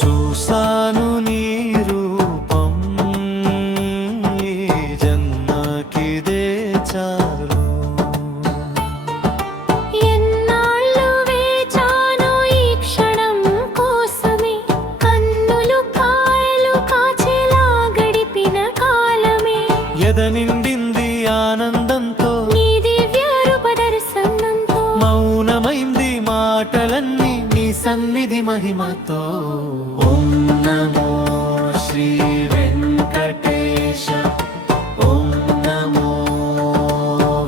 చూసాను నీ రూపం ఈ జన్మకిదే చాలు. ఎన్నాళ్ళు వేచాను ఈ క్షణం కోసమే, కన్నులు కాయలు కాచేలా గడిపిన కాలమే. ఎద నిండింది ఆనందంతో నీ దివ్య రూప దర్శనంతో, మౌనమైంది మాటలన్నీ నీ సన్నిధి మహిమతో. ఓం నమో శ్రీ వెంకటేశ, ఓం నమో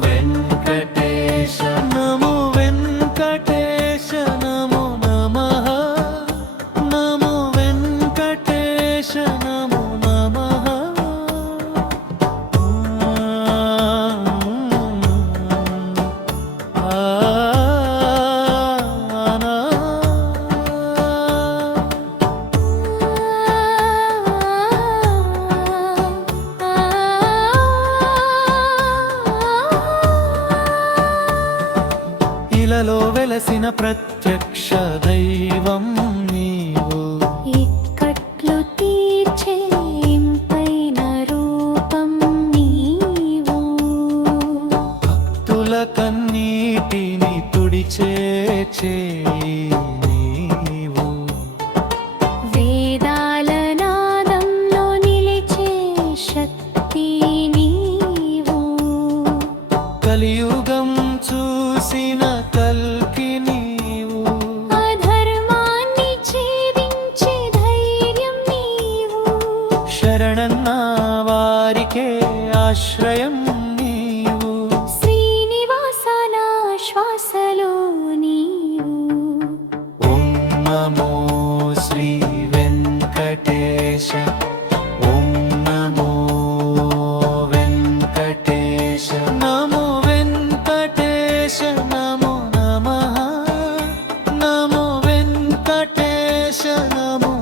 వెంకటేశ, నమో వెంకటేశ, నమో నమః, నమో వెంకటేశ, నమో నమః. ఇలలో వెలసిన ప్రత్యక్ష దైవం నీవు, ఇక్కట్లు తీర్చే ఇంపైన రూపం నీవు. భక్తుల కన్నీటిని తుడిచే చేయి నీవు. వేదాల నాదంలో నిలిచే శక్తి నీవు. కలియుగం చూసిన కల్కి నీవు, అధర్మాన్ని ఛేదించే ధైర్యం నీవు. శరణన్న వారికే ఆశ్రయం నీవు. శ్రీనివాస నా శ్వాసలో నీవు. ఓం నమో శ్రీ వెంకటేశ, ఓం నమో వెంకటేశ, నమో వెంకటేశ, నమో నమః, నమో వెంకటేశ, నమో